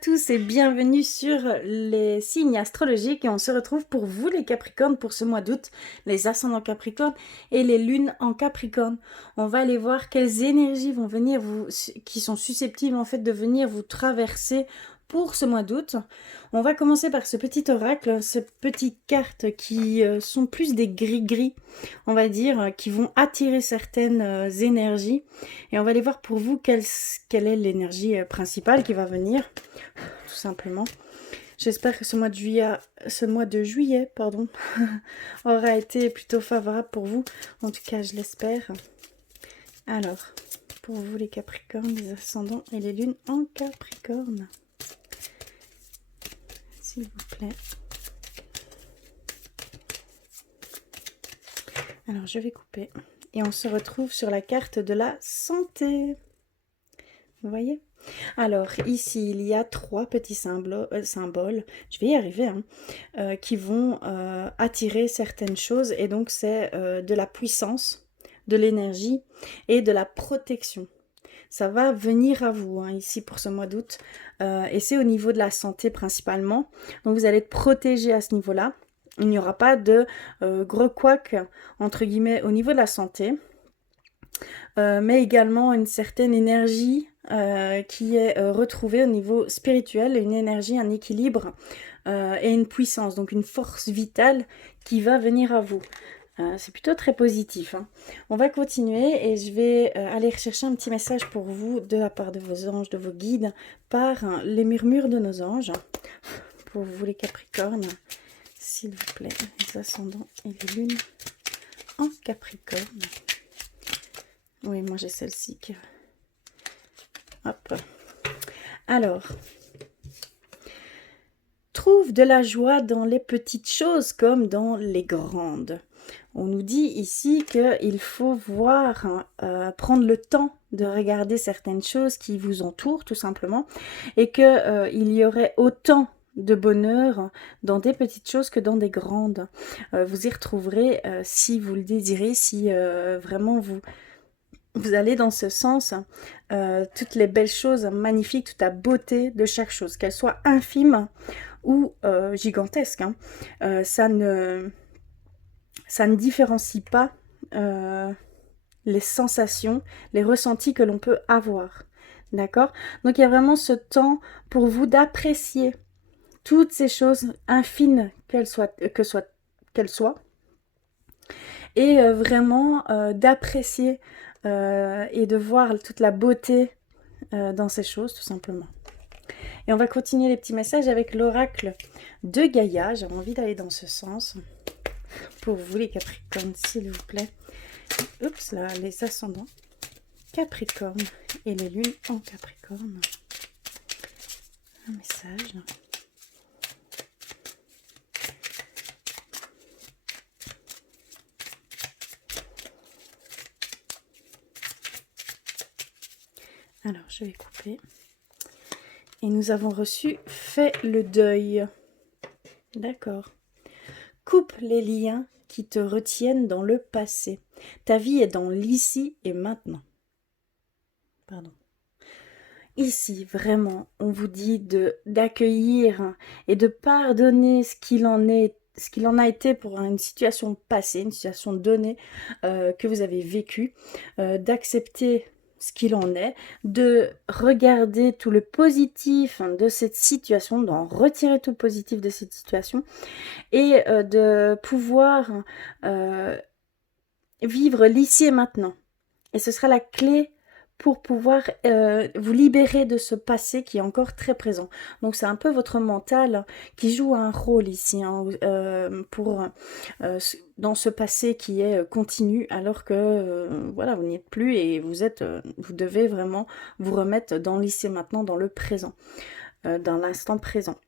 tous et bienvenue sur les signes astrologiques et on se retrouve pour vous les Capricornes pour ce mois d'août, les ascendants Capricorne et les lunes en Capricorne. On va aller voir quelles énergies vont venir qui sont susceptibles en fait de venir vous traverser pour ce mois d'août. On va commencer par ce petit oracle, ces petites cartes qui sont plus des gris-gris, on va dire, qui vont attirer certaines énergies. Et on va aller voir pour vous quelle est l'énergie principale qui va venir, tout simplement. J'espère que ce mois de juillet, aura été plutôt favorable pour vous. En tout cas, je l'espère. Alors, pour vous les Capricornes, les ascendants et les lunes en Capricorne. S'il vous plaît. Alors, je vais couper. Et on se retrouve sur la carte de la santé. Vous voyez? Alors, ici, il y a 3 petits symboles, je vais y arriver, qui vont attirer certaines choses. Et donc, c'est de la puissance, de l'énergie et de la protection. Ça va venir à vous, ici, pour ce mois d'août. Et c'est au niveau de la santé, principalement. Donc, vous allez être protégé à ce niveau-là. Il n'y aura pas de gros couac, entre guillemets, au niveau de la santé. Mais également une certaine énergie qui est retrouvée au niveau spirituel, une énergie, un équilibre et une puissance, donc une force vitale qui va venir à vous. C'est plutôt très positif. On va continuer et je vais aller rechercher un petit message pour vous de la part de vos anges, de vos guides, par les murmures de nos anges. Pour vous les Capricornes, s'il vous plaît, les ascendants et les lunes en Capricorne. Oui, moi j'ai celle-ci qui... Hop. Alors, trouve de la joie dans les petites choses comme dans les grandes. On nous dit ici qu'il faut voir, prendre le temps de regarder certaines choses qui vous entourent tout simplement et qu'il y aurait autant de bonheur dans des petites choses que dans des grandes. Vous y retrouverez si vous le désirez, si vraiment vous allez dans ce sens, toutes les belles choses magnifiques, toute la beauté de chaque chose, qu'elle soit infime ou gigantesque. Ça ne différencie pas les sensations, les ressentis que l'on peut avoir. D'accord? Donc il y a vraiment ce temps pour vous d'apprécier toutes ces choses infimes qu'elles soient, et vraiment d'apprécier et de voir toute la beauté dans ces choses, tout simplement. Et on va continuer les petits messages avec l'oracle de Gaïa. J'ai envie d'aller dans ce sens. Pour vous les Capricornes, s'il vous plaît. Oups, là, les ascendants Capricorne et les lunes en Capricorne. Un message. Alors, je vais couper. Et nous avons reçu « Fais le deuil ». D'accord. Coupe les liens qui te retiennent dans le passé. Ta vie est dans l'ici et maintenant. Pardon. Ici, vraiment, on vous dit d'accueillir et de pardonner ce qu'il en a été pour une situation passée, une situation donnée que vous avez vécue, d'accepter ce qu'il en est, de regarder tout le positif de cette situation, d'en retirer tout le positif de cette situation et de pouvoir vivre l'ici et maintenant. Et ce sera la clé pour pouvoir vous libérer de ce passé qui est encore très présent. Donc c'est un peu votre mental qui joue un rôle ici dans ce passé qui est continu alors que voilà, vous n'y êtes plus et vous devez vraiment vous remettre dans l'ici et maintenant, dans le présent, dans l'instant présent.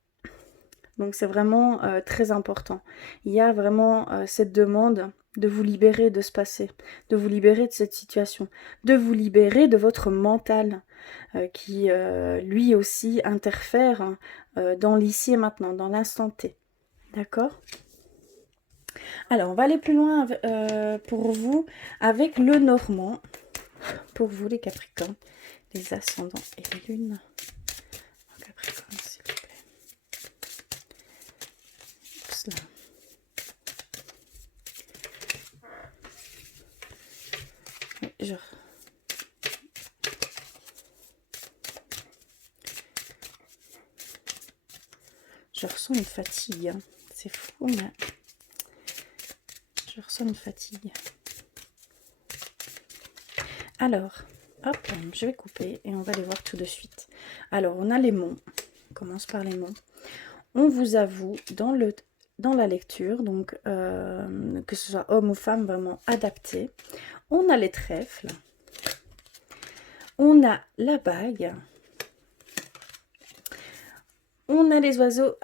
Donc c'est vraiment très important. Il y a vraiment cette demande de vous libérer de ce passé, de vous libérer de cette situation, de vous libérer de votre mental qui lui aussi interfère dans l'ici et maintenant, dans l'instant T. D'accord ? Alors on va aller plus loin pour vous avec le Normand, pour vous les Capricornes, les ascendants et les lunes. Capricorne, je ressens une fatigue. Hein. C'est fou, mais je ressens une fatigue. Alors, hop, je vais couper et on va les voir tout de suite. Alors, on a les mots. On commence par les mots. On vous avoue dans la lecture, donc que ce soit homme ou femme, vraiment adapté. On a les trèfles. On a la bague. On a les oiseaux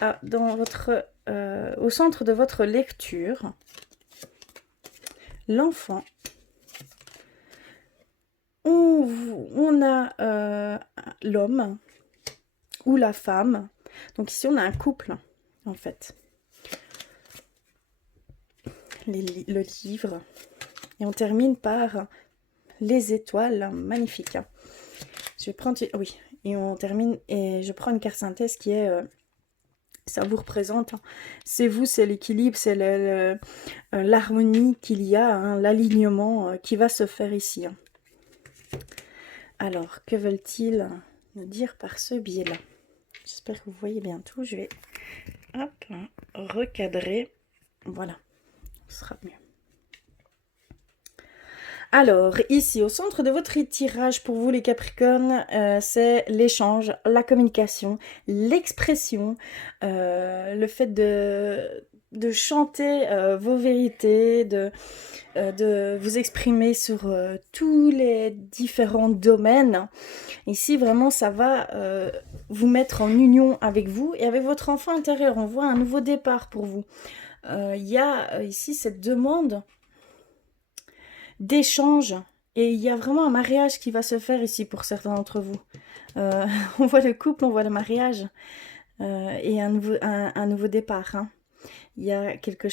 au centre de votre lecture. L'enfant. On a l'homme ou la femme. Donc ici, on a un couple, en fait. Le livre. Et on termine par les étoiles. Magnifique. Je vais prendre... Oui. Et on termine... Et je prends une carte synthèse qui est... ça vous représente. C'est vous, c'est l'équilibre, c'est l'harmonie qu'il y a, hein, l'alignement qui va se faire ici. Hein. Alors, que veulent-ils nous dire par ce biais-là? J'espère que vous voyez bien tout. Je vais recadrer. Voilà, ce sera mieux. Alors, ici, au centre de votre tirage pour vous les Capricornes, c'est l'échange, la communication, l'expression, le fait de chanter vos vérités, de vous exprimer sur tous les différents domaines. Ici, vraiment, ça va vous mettre en union avec vous et avec votre enfant intérieur. On voit un nouveau départ pour vous. Il y a ici cette demande d'échange et il y a vraiment un mariage qui va se faire ici pour certains d'entre vous. On voit le couple, on voit le mariage et un nouveau départ. Hein. Il y a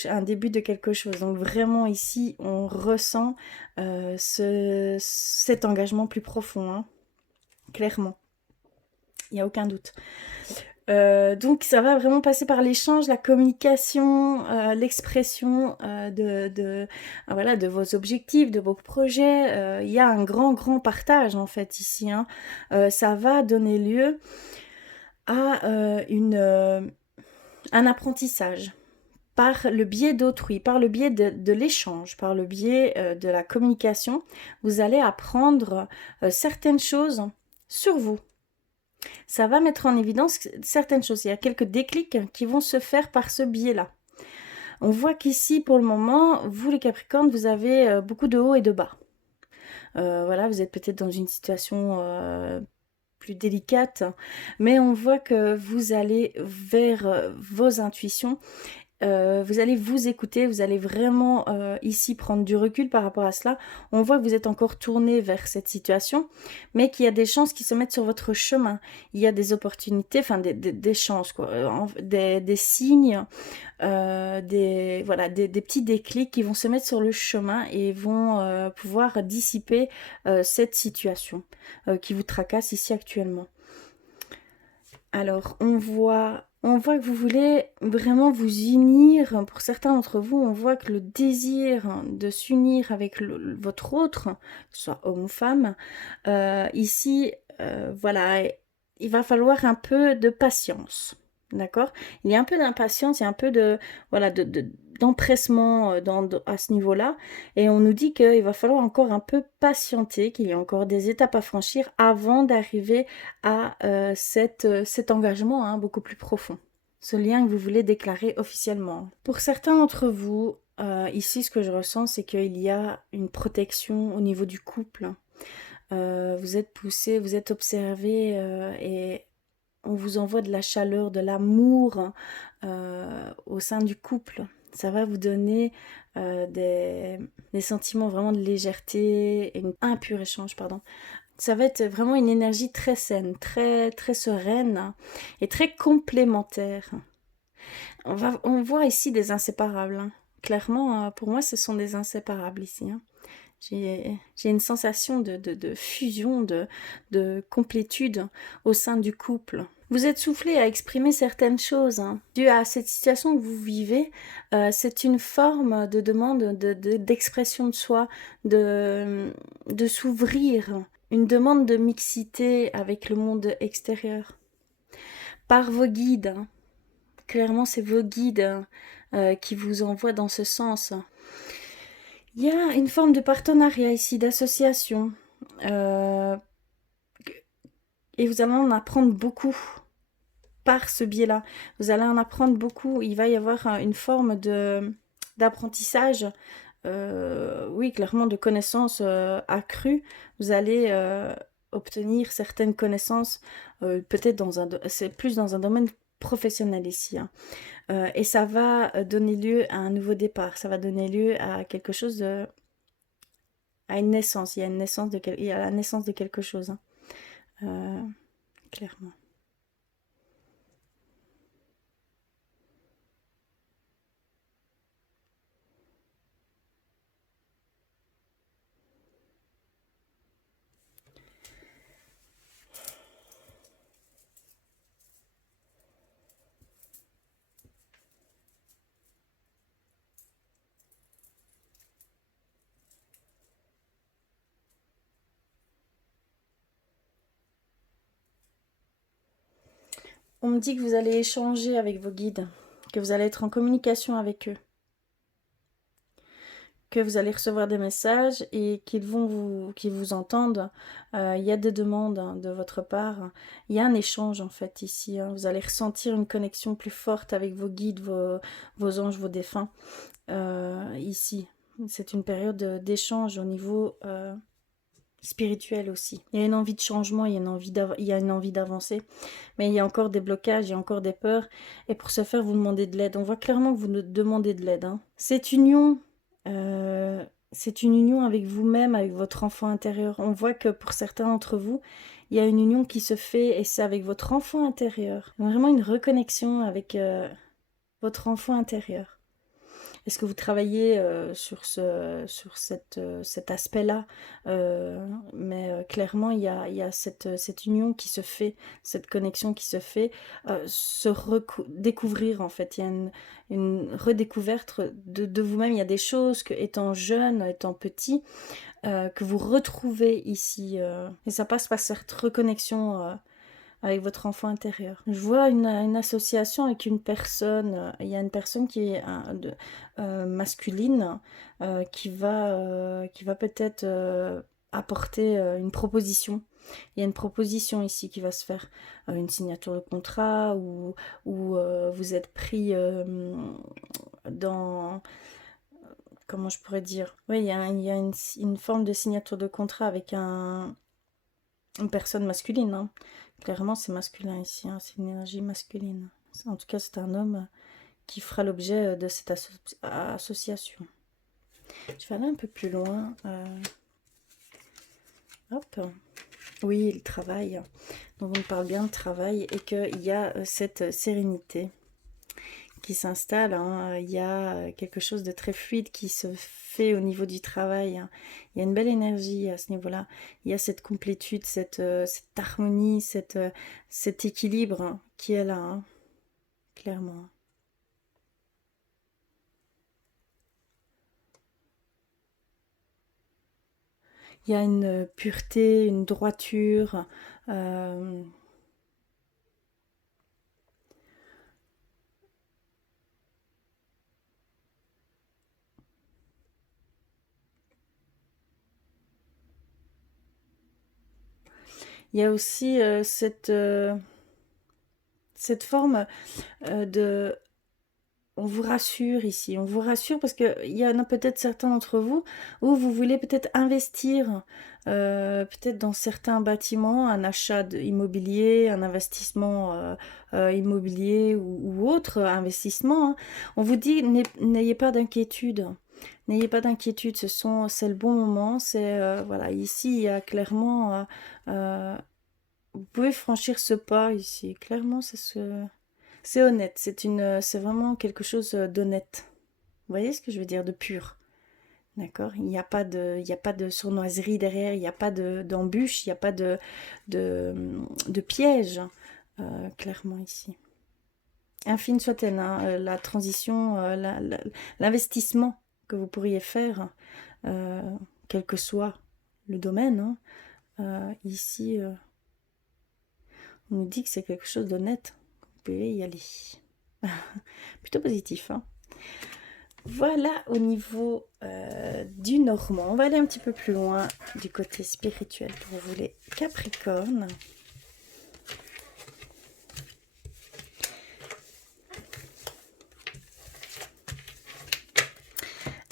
un début de quelque chose. Donc vraiment ici, on ressent cet engagement plus profond, hein. Clairement. Il n'y a aucun doute. Donc ça va vraiment passer par l'échange, la communication, l'expression voilà, de vos objectifs, de vos projets. Il y a un grand partage en fait ici. Hein. Ça va donner lieu à un apprentissage par le biais d'autrui, par le biais de l'échange, par le biais de la communication. Vous allez apprendre certaines choses sur vous. Ça va mettre en évidence certaines choses. Il y a quelques déclics qui vont se faire par ce biais-là. On voit qu'ici, pour le moment, vous les Capricornes, vous avez beaucoup de hauts et de bas. Voilà, vous êtes peut-être dans une situation plus délicate, mais on voit que vous allez vers vos intuitions. Vous allez vous écouter, vous allez vraiment ici prendre du recul par rapport à cela. On voit que vous êtes encore tourné vers cette situation, mais qu'il y a des chances qui se mettent sur votre chemin. Il y a des opportunités, enfin des chances, quoi, des signes, des petits déclics qui vont se mettre sur le chemin et vont pouvoir dissiper cette situation qui vous tracasse ici actuellement. Alors, on voit que vous voulez vraiment vous unir. Pour certains d'entre vous, on voit que le désir de s'unir avec votre autre, que ce soit homme ou femme, ici, voilà, il va falloir un peu de patience. D'accord? Il y a un peu d'impatience, il y a un peu d'empressement à ce niveau-là. Et on nous dit qu'il va falloir encore un peu patienter, qu'il y a encore des étapes à franchir avant d'arriver à cet engagement hein, beaucoup plus profond. Ce lien que vous voulez déclarer officiellement. Pour certains d'entre vous, ici ce que je ressens, c'est qu'il y a une protection au niveau du couple. Vous êtes poussé, vous êtes observé et on vous envoie de la chaleur, de l'amour au sein du couple. Ça va vous donner des sentiments vraiment de légèreté, un pur échange, pardon. Ça va être vraiment une énergie très saine, très sereine et très complémentaire. On voit ici des inséparables. Hein. Clairement, pour moi, ce sont des inséparables ici. Hein. J'ai une sensation de fusion, de complétude au sein du couple. Vous êtes soufflé à exprimer certaines choses, hein. Dû à cette situation que vous vivez, c'est une forme de demande d'expression de soi, de s'ouvrir, une demande de mixité avec le monde extérieur. Par vos guides, hein. Clairement, c'est vos guides qui vous envoient dans ce sens. Il y a une forme de partenariat ici, d'association. Euh, et vous allez en apprendre beaucoup par ce biais-là. Vous allez en apprendre beaucoup. Il va y avoir une forme d'apprentissage, oui, clairement de connaissances accrues. Vous allez obtenir certaines connaissances, peut-être c'est plus dans un domaine professionnel ici, hein. Et ça va donner lieu à un nouveau départ. Ça va donner lieu à quelque chose à une naissance. Il y a la naissance de quelque chose, hein. Euh, Clairement. On me dit que vous allez échanger avec vos guides, que vous allez être en communication avec eux, que vous allez recevoir des messages et qu'ils vous entendent. Il y a des demandes, hein, de votre part. Il y a un échange en fait ici, hein. Vous allez ressentir une connexion plus forte avec vos guides, vos anges, vos défunts. Ici, c'est une période d'échange au niveau spirituel aussi. Il y a une envie de changement, il y a une envie d'avancer, mais il y a encore des blocages, il y a encore des peurs, et pour ce faire, vous demandez de l'aide. On voit clairement que vous demandez de l'aide, hein. Euh, c'est une union avec vous-même, avec votre enfant intérieur. On voit que pour certains d'entre vous, il y a une union qui se fait, et c'est avec votre enfant intérieur. Vraiment une reconnexion avec votre enfant intérieur. Est-ce que vous travaillez cet aspect-là? Mais clairement, il y a cette union qui se fait, cette connexion qui se fait, découvrir en fait. Il y a une redécouverte de vous-même. Il y a des choses que, étant jeune, étant petit, que vous retrouvez ici. Et ça passe par cette reconnexion avec votre enfant intérieur. Je vois une association avec une personne. Il y a une personne qui est masculine, qui va peut-être apporter une proposition. Il y a une proposition ici qui va se faire, une signature de contrat, ou vous êtes pris dans... Comment je pourrais dire? Oui, il y a une forme de signature de contrat avec une personne masculine, hein. Clairement, c'est masculin ici, hein. C'est une énergie masculine. En tout cas, c'est un homme qui fera l'objet de cette association. Je vais aller un peu plus loin. Hop. Oui, le travail. Donc, on parle bien de travail et qu'il y a cette sérénité qui s'installe, hein. Il y a quelque chose de très fluide qui se fait au niveau du travail, hein. Il y a une belle énergie à ce niveau-là. Il y a cette complétude, cette harmonie, cet équilibre, hein, qui est là, hein, clairement. Il y a une pureté, une droiture. euh, il y a aussi cette forme de... On vous rassure ici, on vous rassure parce qu'il y en a peut-être certains d'entre vous où vous voulez peut-être investir, peut-être dans certains bâtiments, un achat immobilier, un investissement immobilier, ou autre investissement, hein. On vous dit, n'ayez pas d'inquiétude. N'ayez pas d'inquiétude, c'est le bon moment. Voilà, ici, il y a clairement, vous pouvez franchir ce pas ici. Clairement, c'est honnête. C'est vraiment quelque chose d'honnête. Vous voyez ce que je veux dire, de pur. D'accord? Il y a pas de sournoiserie derrière, il n'y a pas d'embûche, il n'y a pas de piège. clairement ici. Infine soit-elle, hein, la transition, l'investissement que vous pourriez faire, quel que soit le domaine, hein, ici, on nous dit que c'est quelque chose d'honnête. Vous pouvez y aller. Plutôt positif, hein. Voilà au niveau du Normand. On va aller un petit peu plus loin du côté spirituel pour vous les Capricornes.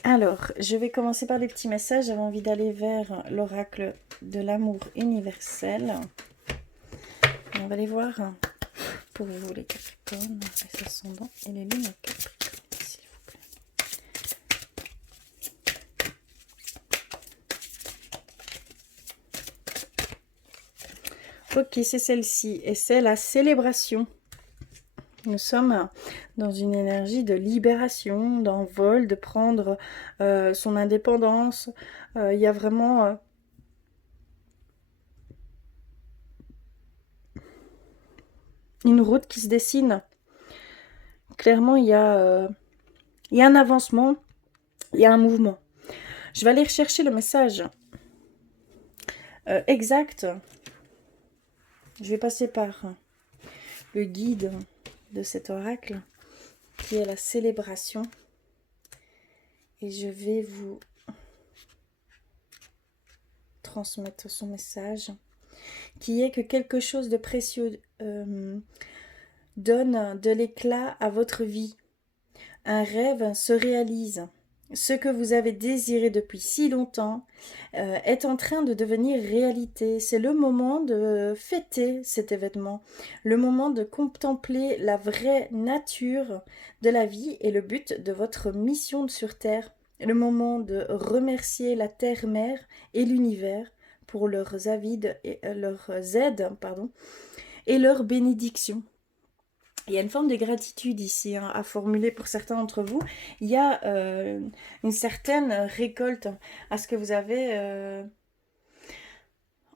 Alors, je vais commencer par les petits messages. J'avais envie d'aller vers l'oracle de l'amour universel. On va aller voir pour vous les Capricornes, les ascendants et les lunes Capricornes, s'il vous plaît. Ok, c'est celle-ci et c'est la célébration. Nous sommes dans une énergie de libération, d'envol, de prendre son indépendance. Il y a vraiment une route qui se dessine. Clairement, il y a un avancement, il y a un mouvement. Je vais aller rechercher le message exact. Je vais passer par le guide de cet oracle qui est la célébration. Et je vais vous transmettre son message qui est que quelque chose de précieux donne de l'éclat à votre vie. Un rêve se réalise. Ce que vous avez désiré depuis si longtemps est en train de devenir réalité. C'est le moment de fêter cet événement, le moment de contempler la vraie nature de la vie et le but de votre mission sur Terre, le moment de remercier la Terre-Mère et l'univers pour leurs avides et leurs aides, et leurs bénédictions. Il y a une forme de gratitude ici hein, à formuler pour certains d'entre vous. Il y a une certaine récolte à ce que vous avez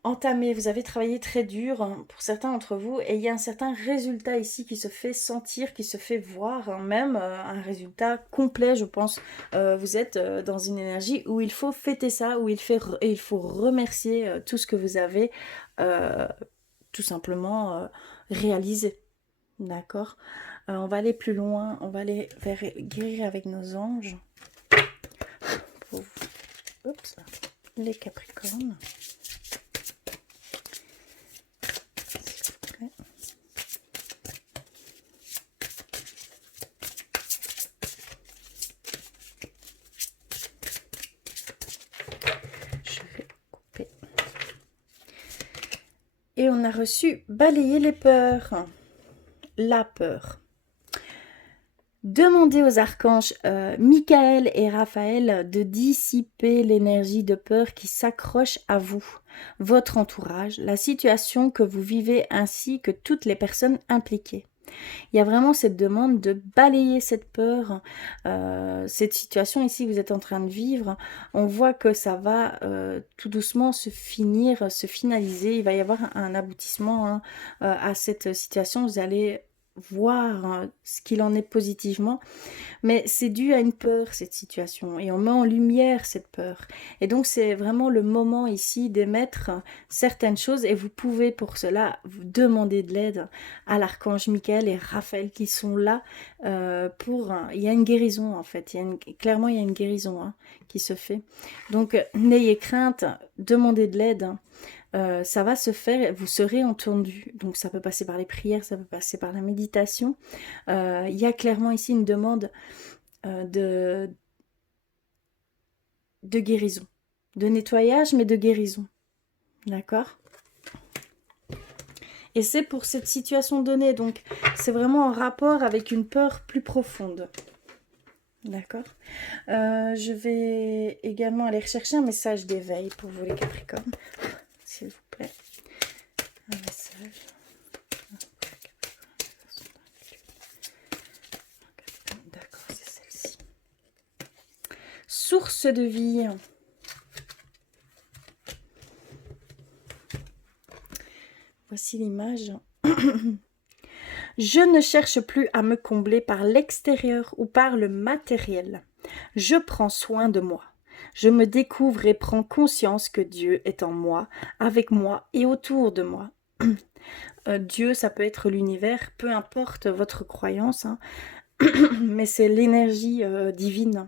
entamé. Vous avez travaillé très dur hein, pour certains d'entre vous. Et il y a un certain résultat ici qui se fait sentir, qui se fait voir. Hein, même un résultat complet, je pense. Vous êtes dans une énergie où il faut fêter ça, où il faut remercier tout ce que vous avez tout simplement réalisé. D'accord. On va aller plus loin. On va aller vers guérir avec nos anges. Pour oups, les Capricornes. S'il vous plaît. Je vais couper. Et on a reçu balayer les peurs. La peur. Demandez aux archanges Michael et Raphaël de dissiper l'énergie de peur qui s'accroche à vous, votre entourage, la situation que vous vivez ainsi que toutes les personnes impliquées. Il y a vraiment cette demande de balayer cette peur, cette situation ici que vous êtes en train de vivre. On voit que ça va tout doucement se finaliser. Il va y avoir un aboutissement hein, à cette situation. Vous allez voir hein, ce qu'il en est positivement. Mais c'est dû à une peur, cette situation, et on met en lumière cette peur. Et donc, c'est vraiment le moment ici d'émettre certaines choses, et vous pouvez pour cela vous demander de l'aide à l'archange Michael et Raphaël qui sont là pour... Il y a une guérison, en fait. Clairement, il y a une guérison hein, qui se fait. Donc, n'ayez crainte, demandez de l'aide. Ça va se faire, vous serez entendu. Donc ça peut passer par les prières, ça peut passer par la méditation. Il y a clairement ici une demande de guérison, de nettoyage, mais de guérison. D'accord ? Et c'est pour cette situation donnée, donc c'est vraiment en rapport avec une peur plus profonde. D'accord ? Je vais également aller rechercher un message d'éveil pour vous les Capricornes. S'il vous plaît. Un message. D'accord, c'est celle-ci. Source de vie. Voici l'image Je ne cherche plus à me combler par l'extérieur ou par le matériel. Je prends soin de moi. Je me découvre et prends conscience que Dieu est en moi, avec moi et autour de moi. Dieu, ça peut être l'univers, peu importe votre croyance, hein, mais c'est l'énergie divine.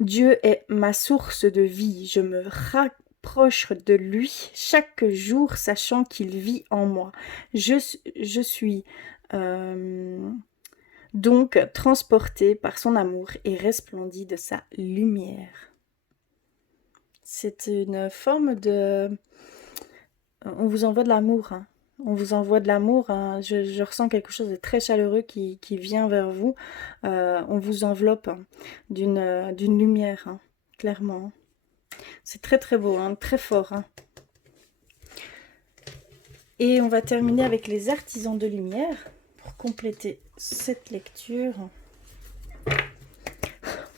Dieu est ma source de vie. Je me rapproche de lui chaque jour, sachant qu'il vit en moi. Je suis donc transportée par son amour et resplendie de sa lumière. C'est une forme de... On vous envoie de l'amour, hein. On vous envoie de l'amour, hein. Je ressens quelque chose de très chaleureux qui vient vers vous. On vous enveloppe d'une lumière, hein, clairement. C'est très très beau, hein, très fort, hein. Et on va terminer avec les artisans de lumière pour compléter cette lecture.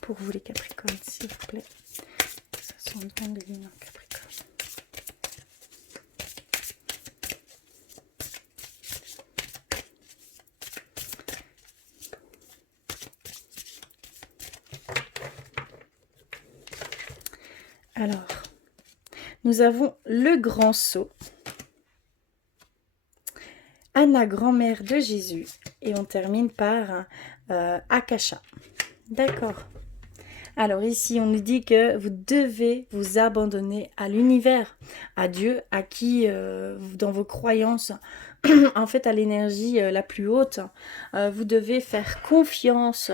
Pour vous les Capricornes, s'il vous plaît. Ça sent bien de lumière, Capricorne. Alors, nous avons le grand sceau, Anna, grand-mère de Jésus, et on termine par Akasha. D'accord. Alors ici, on nous dit que vous devez vous abandonner à l'univers, à Dieu, à qui, dans vos croyances, en fait, à l'énergie la plus haute, vous devez faire confiance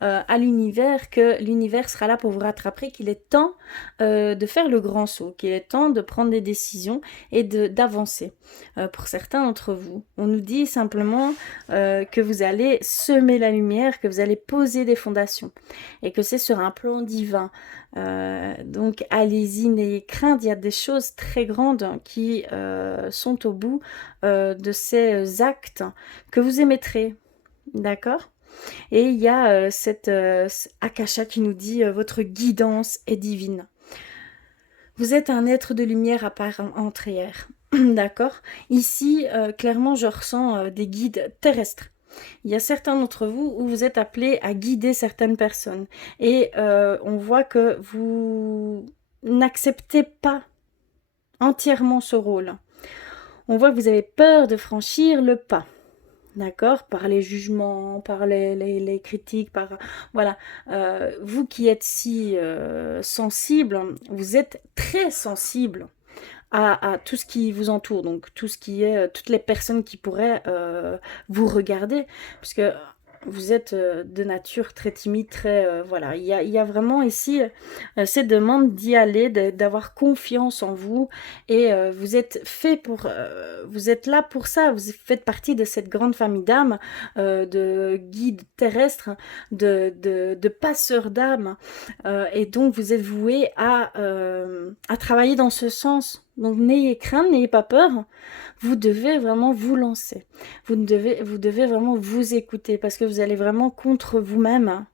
à l'univers, que l'univers sera là pour vous rattraper, qu'il est temps de faire le grand saut, qu'il est temps de prendre des décisions et d'avancer. Pour certains d'entre vous, on nous dit simplement que vous allez semer la lumière, que vous allez poser des fondations et que c'est sur un plan divin. Donc allez-y, n'ayez crainte, il y a des choses très grandes qui sont au bout de ces actes que vous émettrez, d'accord? Et il y a cette Akasha qui nous dit votre guidance est divine. Vous êtes un être de lumière à part entière, d'accord? Ici, clairement, je ressens des guides terrestres. Il y a certains d'entre vous où vous êtes appelés à guider certaines personnes. Et on voit que vous n'acceptez pas entièrement ce rôle. On voit que vous avez peur de franchir le pas. D'accord? Par les jugements, par les critiques, par... Voilà. Vous qui êtes si sensible, vous êtes très sensible à tout ce qui vous entoure, donc tout ce qui est, toutes les personnes qui pourraient vous regarder, puisque vous êtes de nature très timide, très... voilà, il y a vraiment ici cette demande d'y aller, d'avoir confiance en vous, et vous êtes fait pour... vous êtes là pour ça, vous faites partie de cette grande famille d'âmes, de guides terrestres, de passeurs d'âmes, et donc vous êtes voués à travailler dans ce sens. Donc n'ayez crainte, n'ayez pas peur, vous devez vraiment vous lancer. Vous devez vraiment vous écouter parce que vous allez vraiment contre vous-même.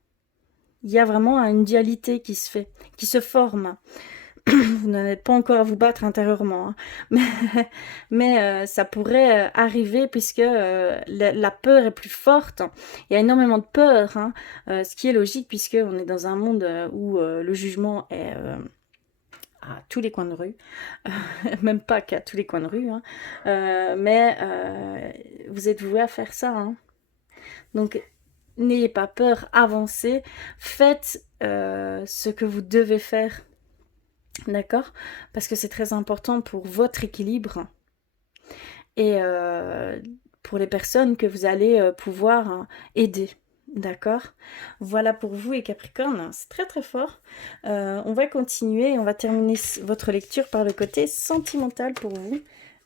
Il y a vraiment une dualité qui se fait, qui se forme. Vous n'en êtes pas encore à vous battre intérieurement, hein. Mais ça pourrait arriver puisque la peur est plus forte. Il y a énormément de peur, hein, ce qui est logique puisque on est dans un monde où le jugement est... à tous les coins de rue, même pas qu'à tous les coins de rue, hein. Mais vous êtes voués à faire ça, hein. Donc n'ayez pas peur, avancez, faites ce que vous devez faire, d'accord? Parce que c'est très important pour votre équilibre et pour les personnes que vous allez pouvoir aider. D'accord? Voilà pour vous et Capricorne, c'est très très fort. On va continuer, on va terminer votre lecture par le côté sentimental pour vous.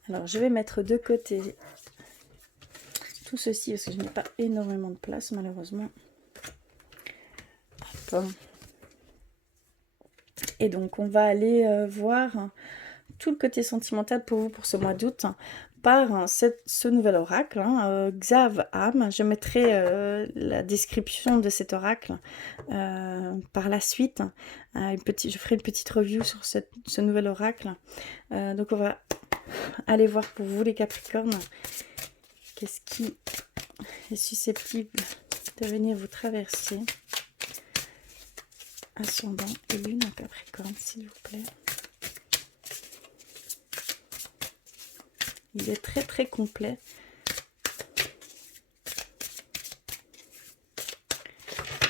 Alors je vais mettre de côté tout ceci parce que je n'ai pas énormément de place malheureusement. Hop. Et donc on va aller voir tout le côté sentimental pour vous pour ce mois d'août par ce nouvel oracle, hein, Xav Am. Je mettrai la description de cet oracle par la suite. Je ferai une petite review sur ce nouvel oracle. Donc on va aller voir pour vous les Capricornes. Qu'est-ce qui est susceptible de venir vous traverser? Ascendant et lune en Capricorne, s'il vous plaît. Il est très très complet.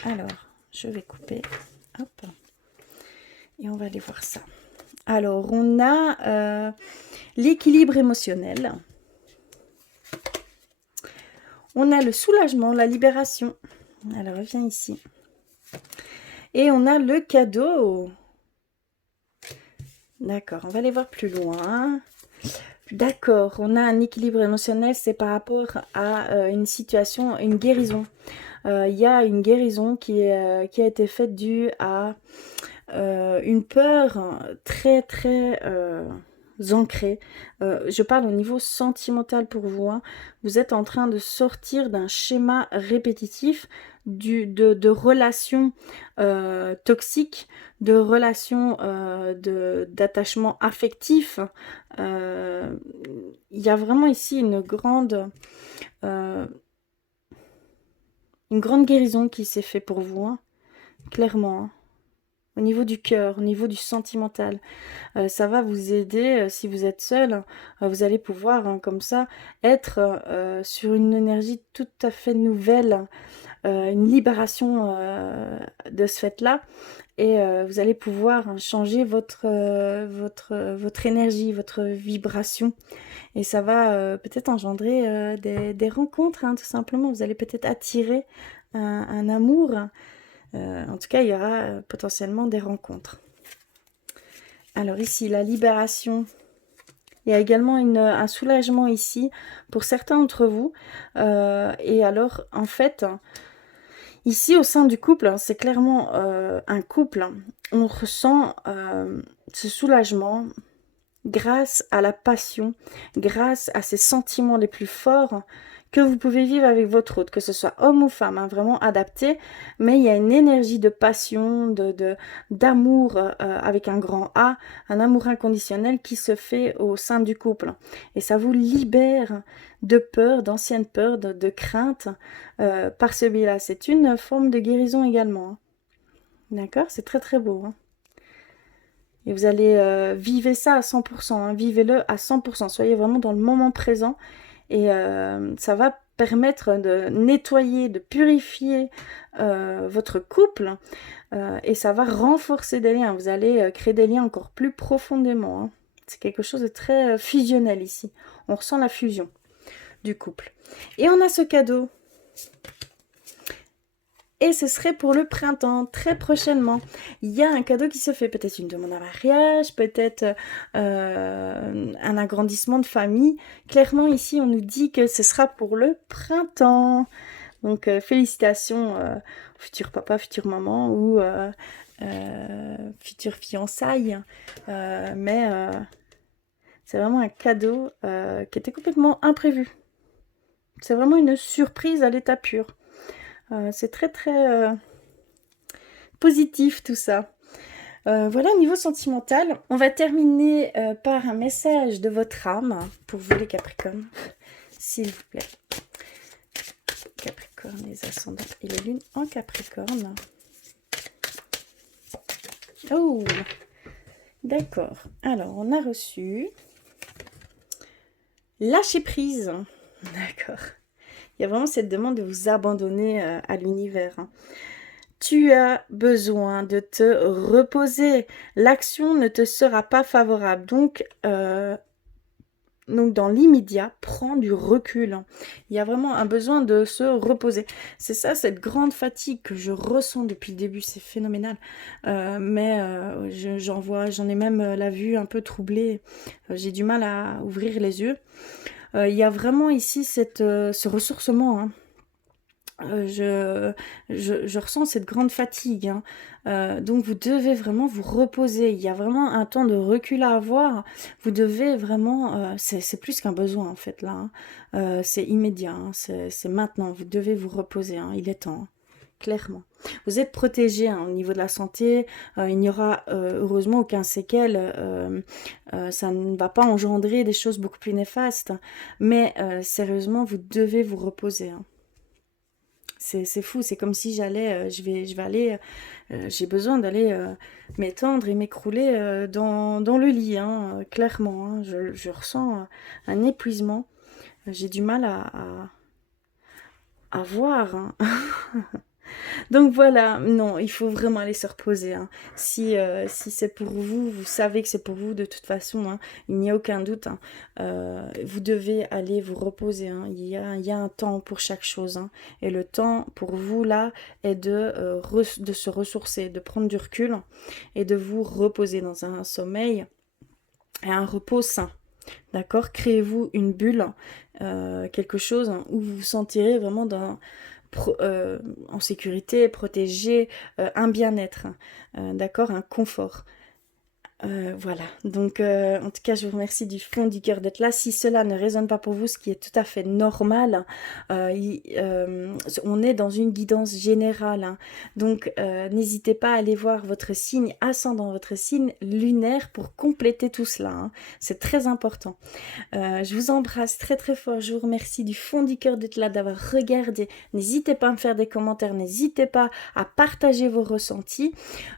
Alors, je vais couper. Hop. Et on va aller voir ça. Alors, on a l'équilibre émotionnel. On a le soulagement, la libération. Alors, reviens ici. Et on a le cadeau. D'accord, on va aller voir plus loin. D'accord, on a un équilibre émotionnel, c'est par rapport à une situation, une guérison. Il y a une guérison qui a été faite due à une peur très très ancrée. Je parle au niveau sentimental pour vous. Hein. Vous êtes en train de sortir d'un schéma répétitif de relations toxiques, de relations d'attachement affectif. Il y a vraiment ici une grande guérison qui s'est faite pour vous, hein, clairement. Hein. Au niveau du cœur, au niveau du sentimental. Ça va vous aider, si vous êtes seul, vous allez pouvoir, hein, comme ça, être sur une énergie tout à fait nouvelle, une libération de ce fait-là. Et vous allez pouvoir, hein, changer votre énergie, votre vibration. Et ça va peut-être engendrer des rencontres, hein, tout simplement. Vous allez peut-être attirer un amour. En tout cas, il y aura potentiellement des rencontres. Alors ici, la libération. Il y a également un soulagement ici pour certains d'entre vous. Et alors, en fait, ici, au sein du couple, hein, c'est clairement un couple. On ressent ce soulagement grâce à la passion, grâce à ces sentiments les plus forts que vous pouvez vivre avec votre autre, que ce soit homme ou femme, hein, vraiment adapté, mais il y a une énergie de passion, d'amour avec un grand A, un amour inconditionnel qui se fait au sein du couple. Et ça vous libère de peur, d'anciennes peurs, de craintes par ce biais-là. C'est une forme de guérison également. Hein. D'accord? C'est très très beau. Hein. Et vous allez vivre ça à 100%, hein, vivez-le à 100%, soyez vraiment dans le moment présent et ça va permettre de nettoyer, de purifier votre couple et ça va renforcer des liens, vous allez créer des liens encore plus profondément. Hein. C'est quelque chose de très fusionnel ici, on ressent la fusion du couple. Et on a ce cadeau. Et ce serait pour le printemps, très prochainement. Il y a un cadeau qui se fait, peut-être une demande en mariage, peut-être un agrandissement de famille. Clairement, ici, on nous dit que ce sera pour le printemps. Donc, félicitations futur papa, future maman ou future fiançailles. Mais c'est vraiment un cadeau qui était complètement imprévu. C'est vraiment une surprise à l'état pur. C'est très très positif tout ça. Voilà, au niveau sentimental, on va terminer par un message de votre âme pour vous les Capricornes, s'il vous plaît. Capricorne, les ascendants et les lunes en Capricorne. Oh, d'accord. Alors, on a reçu lâcher prise. D'accord. Il y a vraiment cette demande de vous abandonner à l'univers. Hein. Tu as besoin de te reposer. L'action ne te sera pas favorable. Donc dans l'immédiat, prends du recul. Hein. Il y a vraiment un besoin de se reposer. C'est ça, cette grande fatigue que je ressens depuis le début. C'est phénoménal. Mais j'en ai même la vue un peu troublée. J'ai du mal à ouvrir les yeux. Il y a vraiment ici ce ressourcement. Hein. Je ressens cette grande fatigue. Hein. Donc vous devez vraiment vous reposer. Il y a vraiment un temps de recul à avoir. Vous devez vraiment... c'est plus qu'un besoin en fait là. Hein. C'est immédiat. Hein. C'est maintenant. Vous devez vous reposer. Hein. Il est temps. Hein. clairement. Vous êtes protégé hein, au niveau de la santé, il n'y aura heureusement aucun séquelle, ça ne va pas engendrer des choses beaucoup plus néfastes, mais sérieusement, vous devez vous reposer. Hein. C'est fou, c'est comme si j'allais, je vais aller, j'ai besoin d'aller m'étendre et m'écrouler dans le lit, hein, clairement. Hein. Je ressens un épuisement, j'ai du mal à voir. Hein. Donc voilà, non, il faut vraiment aller se reposer. Hein. Si c'est pour vous, vous savez que c'est pour vous de toute façon, hein, il n'y a aucun doute. Hein. Vous devez aller vous reposer. Hein. Il y a un temps pour chaque chose. Hein. Et le temps pour vous là est de se ressourcer, de prendre du recul et de vous reposer dans un sommeil et un repos sain. D'accord? Créez-vous une bulle, quelque chose où vous vous sentirez vraiment en sécurité, protégé, un bien-être, d'accord, un confort. Voilà, donc en tout cas je vous remercie du fond du cœur d'être là. Si cela ne résonne pas pour vous, ce qui est tout à fait normal, on est dans une guidance générale, hein. Donc n'hésitez pas à aller voir votre signe ascendant, votre signe lunaire pour compléter tout cela, hein. C'est très important. Je vous embrasse très très fort, je vous remercie du fond du cœur d'être là, d'avoir regardé. N'hésitez pas à me faire des commentaires, n'hésitez pas à partager vos ressentis.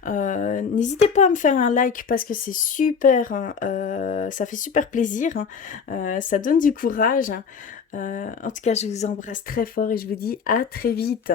N'hésitez pas à me faire un like parce que c'est super, hein, ça fait super plaisir, hein, ça donne du courage. Hein. En tout cas, je vous embrasse très fort et je vous dis à très vite.